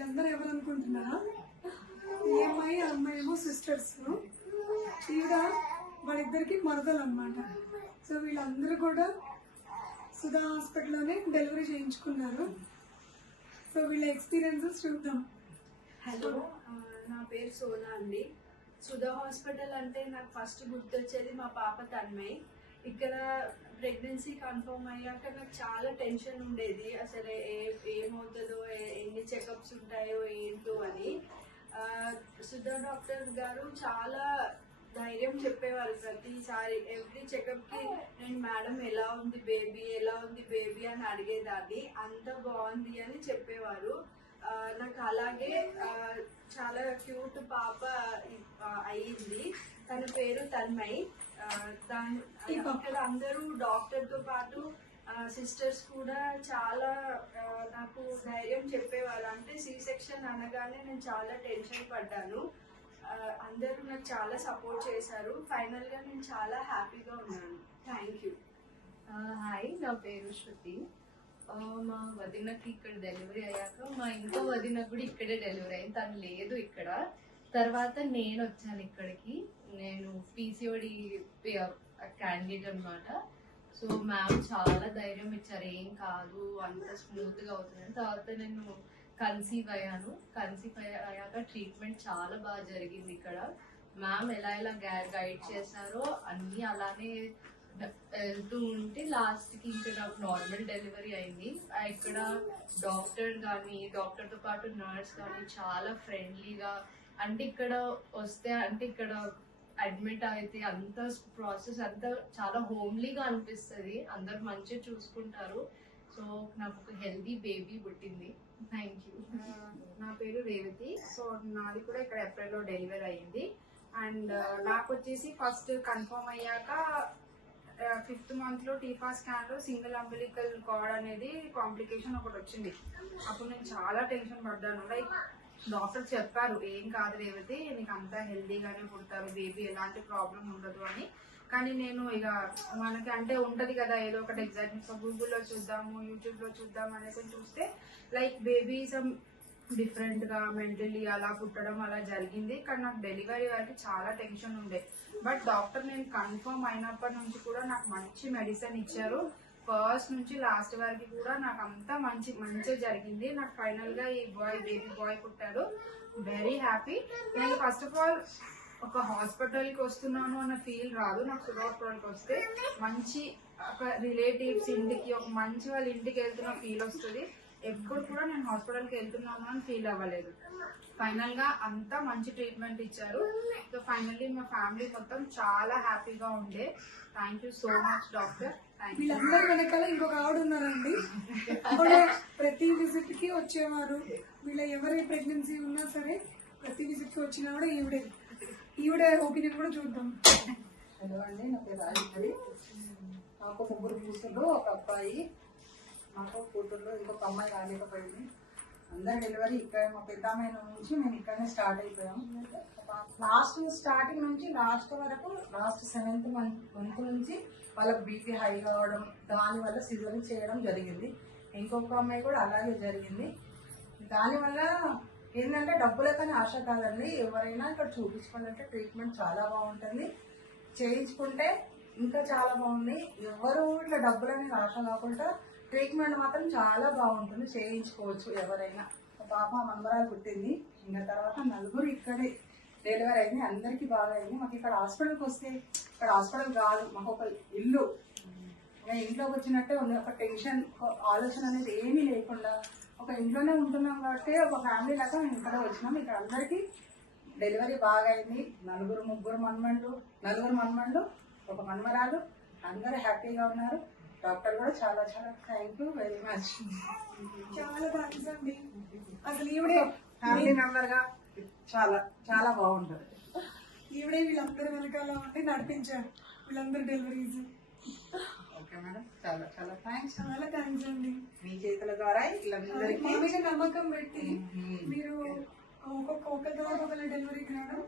వీళ్ళందరూ ఎవరు అనుకుంటున్నారా? ఈ అమ్మాయి ఆ అమ్మాయి ఏమో సిస్టర్స్, ఈవిడ వాళ్ళిద్దరికి మరదలు అనమాట. సో వీళ్ళందరూ కూడా సుధా హాస్పిటల్లోనే డెలివరీ చేయించుకున్నారు. సో వీళ్ళ ఎక్స్పీరియన్సెస్ చూద్దాం. హలో, నా పేరు సోనా అండి. సుధా హాస్పిటల్ అంటే నాకు ఫస్ట్ గుర్తొచ్చేది మా పాప తన్మయ్. ఇక్కడ ప్రెగ్నెన్సీ కన్ఫర్మ్ అయ్యాక నాకు చాలా టెన్షన్ ఉండేది, అసలు ఏమవుతుందో, ఎన్ని చెకప్స్ ఉంటాయో ఏంటో అని. సుధా డాక్టర్ గారు చాలా ధైర్యం చెప్పేవారు ప్రతిసారి. ఎవ్రీ చెకప్కి నేను మేడం ఎలా ఉంది బేబీ అని అడిగేదాన్ని. అంత బాగుంది అని చెప్పేవారు. నాకు అలాగే చాలా క్యూట్ పాప అయ్యింది. తన పేరు తన్మయ్. ఇక్కడ అందరూ డాక్టర్తో పాటు సిస్టర్స్ కూడా చాలా నాకు ధైర్యం చెప్పేవారు. అంటే సి సెక్షన్ అనగానే నేను చాలా టెన్షన్ పడ్డాను. అందరూ నాకు చాలా సపోర్ట్ చేశారు. ఫైనల్గా నేను చాలా హ్యాపీగా ఉన్నాను. Thank you. హాయ్, నా పేరు శృతి. మా వదినకి ఇక్కడ డెలివరీ అయ్యాక మా ఇంకో వదినకు కూడా ఇక్కడే డెలివరీ అయింది. తను లేదు ఇక్కడ. తర్వాత నేను వచ్చాను ఇక్కడికి. నేను పీసీఓడి క్యాండిడేట్ అనమాట. సో మ్యామ్ చాలా ధైర్యం ఇచ్చారు, ఏం కాదు, అంత స్మూత్గా అవుతుంది. తర్వాత నేను కన్సీవ్ అయ్యాను. కన్సీవ్ అయ్యాక ట్రీట్మెంట్ చాలా బాగా జరిగింది ఇక్కడ. మ్యామ్ ఎలా గైడ్ చేశారో అన్నీ అలానే వెళ్తూ ఉంటే లాస్ట్కి ఇక్కడ నార్మల్ డెలివరీ అయింది. ఇక్కడ డాక్టర్తో పాటు నర్స్ కానీ చాలా ఫ్రెండ్లీగా, అంటే ఇక్కడ వస్తే అంటే ఇక్కడ అడ్మిట్ అయితే అంత ప్రాసెస్ అంతా చాలా హోమ్లీగా అనిపిస్తుంది. అందరు మంచిగా చూసుకుంటారు. సో నాకు ఒక హెల్దీ బేబీ పుట్టింది. Thank you. నా పేరు రేవతి. సో నాది కూడా ఇక్కడ ఏప్రిల్లో డెలివరీ అయింది. అండ్ నాకు వచ్చేసి ఫస్ట్ కన్ఫర్మ్ అయ్యాక 5th month లో టీఫా స్కాన్ లో సింగిల్ అంబిలికల్ కార్డ్ అనేది కాంప్లికేషన్ ఒకటి వచ్చింది. అప్పుడు నేను చాలా టెన్షన్ పడ్డాను. లైక్ డాక్టర్ చెప్పారు, ఏం కాదు రేవతి, నీకు అంతా హెల్దీగానే పుడతారు, బేబీ ఎలాంటి ప్రాబ్లం ఉండదు అని. కానీ నేను ఇక మనకి అంటే ఉంటది కదా ఏదో ఒకటి ఎగ్జాక్ట్ గూగుల్లో చూద్దాము, యూట్యూబ్లో చూద్దాం అనేసి చూస్తే లైక్ బేబీ సమ్ డిఫరెంట్గా మెంటలీ అలా పుట్టడం అలా జరిగింది. కానీ నాకు డెలివరీ వరకు చాలా టెన్షన్ ఉండే. బట్ డాక్టర్ నేను కన్ఫర్మ్ అయినప్పటి నుంచి కూడా నాకు మంచి మెడిసిన్ ఇచ్చారు. ఫస్ట్ నుంచి లాస్ట్ వరకు కూడా నాకు అంతా మంచిగా జరిగింది. నాకు ఫైనల్గా ఈ బేబీ బాయ్ పుట్టాడు. Very happy. నేను ఫస్ట్ ఆఫ్ ఆల్ ఒక హాస్పిటల్కి వస్తున్నాను అన్న ఫీల్ రాదు నాకు. సుధా హాస్పిటల్కి వస్తే మంచి ఒక రిలేటివ్స్ ఇంటికి, ఒక మంచి వాళ్ళ ఇంటికి వెళ్తున్న ఫీల్ వస్తుంది. ఎప్పుడు కూడా నేను హాస్పిటల్కి వెళ్తున్నాను అని ఫీల్ అవ్వలేదు. ఫైనల్గా అంతా మంచి ట్రీట్మెంట్ ఇచ్చారు. సో ఫైనల్లీ మా ఫ్యామిలీ మొత్తం చాలా హ్యాపీగా ఉండే. Thank you so much doctor. వీళ్ళందరి వెనకాల ఇంకొక ఆవిడ ఉన్నారండి. ప్రతి విజిట్ కి వచ్చేవారు. వీళ్ళ ఎవరి ప్రెగ్నెన్సీ ఉన్నా సరే ప్రతి విజిట్ కి వచ్చిన కూడా ఈవిడ ఒపీనియన్ కూడా చూద్దాం. హలో అండి, నా పేరు రాజేశ్వరి. నాకు 3 కూతుర్లు, ఒక అబ్బాయి. నాకు కూతుర్లో ఇంకొక అమ్మాయి రాలేకపోయింది. అందరి డెలివరీ ఇక్కడ మా పెద్దమ్మాయి నుంచి మేము ఇక్కడనే స్టార్ట్ అయిపోయాము. లాస్ట్ స్టార్టింగ్ నుంచి లాస్ట్ వరకు, లాస్ట్ 7th month నుంచి వాళ్ళకి బీపీ హై కావడం, దానివల్ల సిజరింగ్ చేయడం జరిగింది. ఇంకొక అమ్మాయి కూడా అలాగే జరిగింది. దానివల్ల ఏంటంటే డబ్బులకని ఆశ కాదండి, ఎవరైనా ఇక్కడ చూపించుకోవాలంటే ట్రీట్మెంట్ చాలా బాగుంటుంది. చేయించుకుంటే ఇంకా చాలా బాగుంది. ఎవరు ఇట్లా డబ్బులని ఆశ కాకుండా ట్రీట్మెంట్ మాత్రం చాలా బాగుంటుంది, చేయించుకోవచ్చు ఎవరైనా. పాప మనవరాలు పుట్టింది. ఇంకా తర్వాత 4 ఇక్కడే డెలివరీ అయింది. అందరికీ బాగా అయింది. మాకు ఇక్కడ హాస్పిటల్కి వస్తే, ఇక్కడ హాస్పిటల్ కాదు, మాకు ఒక ఇల్లు. నేను ఇంట్లోకి వచ్చినట్టే ఉంది. ఒక టెన్షన్, ఆలోచన అనేది ఏమీ లేకుండా ఒక ఇంట్లోనే ఉంటున్నాం కాబట్టి ఒక ఫ్యామిలీ లాగా మేము ఇక్కడ వచ్చినాం. ఇక్కడ అందరికీ డెలివరీ బాగా అయింది. 4 మన్మన్లు, ఒక మన్మరాలు. అందరూ హ్యాపీగా ఉన్నారు. డాక్టర్ కూడా చాలా చాలా థ్యాంక్ యూ వెరీ మచ్. చాలా థ్యాంక్స్ అండి. అసలు ఈవిడే ఫ్యామిలీ మెంబర్ గా చాలా చాలా బాగుంటుంది. ఈవిడే వీళ్ళందరి వెనకాల ఉండి నడిపించారు వీళ్ళందరూ డెలివరీస్. ఓకే మేడం, చాలా చాలా థ్యాంక్స్. చాలా థ్యాంక్స్ అండి. మీ చేతుల ద్వారా వీళ్ళందరికీ మా మీద నమ్మకం పెట్టి మీరు ఒక్కొక్క డెలివరీకి రావడం